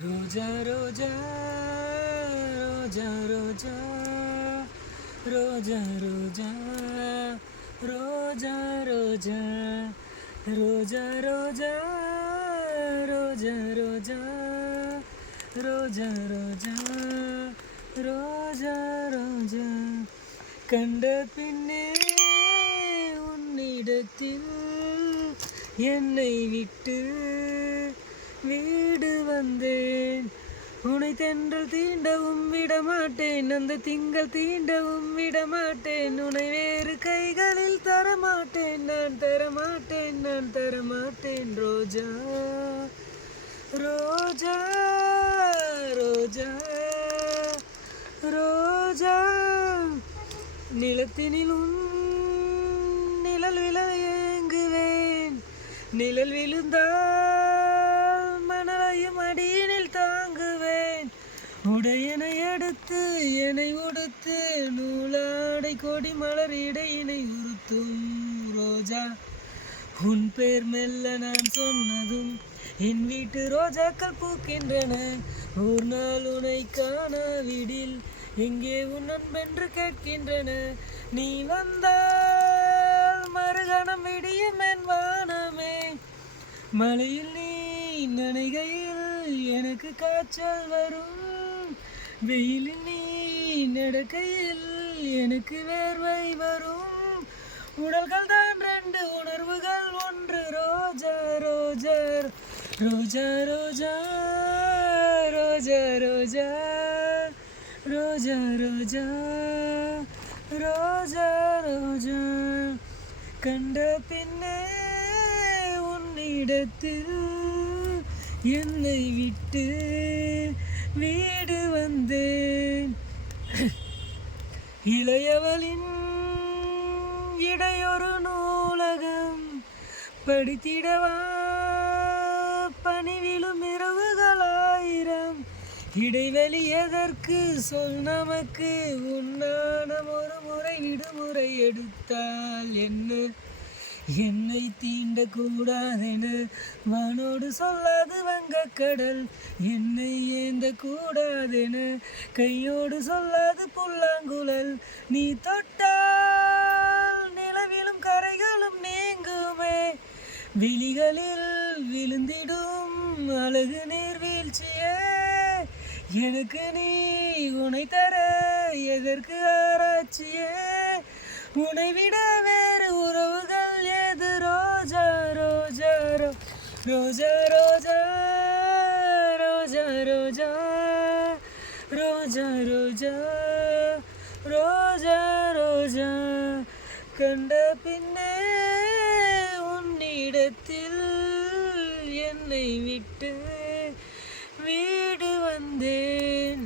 ரோஜா ரோஜா ரோஜா ரோஜா ரோஜா ரோஜா ரோஜா ரோஜா ரோஜா ரோஜா ரோஜா ரோஜா ரோஜா ரோஜா ரோஜா ரோஜா கண்ட பின்னே உன்னிடத்தில் என்னை விட்டு வீடு வந்தேன். உனை தென்றல் தீண்டவும் விடமாட்டேன், அந்த திங்கள் தீண்டவும் விடமாட்டேன். உனை வேறு கைகளில் தரமாட்டேன், நான் தரமாட்டேன், நான் தரமாட்டேன். ரோஜா ரோஜா ரோஜா ரோஜா நிலத்தினில் உன் நிழல் விழ ஏங்குவேன். நிழல் விழுந்தால் மணலையும் அடியினில் தாங்குவேன். உடையனை எடுத்து என்னை உடுத்து நூலாடை கொடி மலர் இடையினை உறுத்தும். ரோஜா உன் பேர் மெல்ல நான் சொன்னதும் என் வீட்டு ரோஜாக்கள் பூக்கின்றன. ஒரு நாள் உனை காணாவிடில் எங்கே உன் அன்பென்று கேட்கின்றன. நீ வந்தால் மறுகணம் விடியும் என் வானமே. மழையில் நீ நனைகையில் எனக்கு காய்ச்சல் வரும். வெயிலில் நீ நடக்கையில் எனக்கு வேர்வை வரும். உடல்கள் தான் ரெண்டு, உணர்வுகள் ஒன்று. ரோஜா ரோஜா ரோஜா ரோஜா ரோஜா ரோஜா ரோஜா ரோஜா ரோஜா ரோஜா கண்ட பின்னே உன்னிடத்தில் என்னை விட்டு வீடு வந்தேன். இளையவளின் இடையொரு நூலகம் படித்திடவா பணிவிலும் இரவுகளாயிரம். இடைவெளி எதற்கு சொல் நமக்கு, உன்னானம் ஒரு முறை விடுமுறை எடுத்தால் என்ன? என்னை தீண்ட கூடாதென வானோடு சொல்லாது வங்கக்கடல். என்னை ஏந்த கூடாதென கையோடு சொல்லாது புல்லாங்குழல். நீ தொட்டால் நிலவிலும் கரைகளும் நீங்குமே. விழிகளில் விழுந்திடும் அழகு நீர்வீழ்ச்சியே. எனக்கு நீ உனை தர எதற்கு ஆராய்ச்சியே? உனை விட வேறு உறவுகள் ஏது? ரோஜா ரோஜா ரோஜா ரோஜா ரோஜா ரோஜா ரோஜா ரோஜா ரோஜா ரோஜா கண்ட பின்னே உன்னிடத்தில் என்னை விட்டு வீடு வந்தேன்.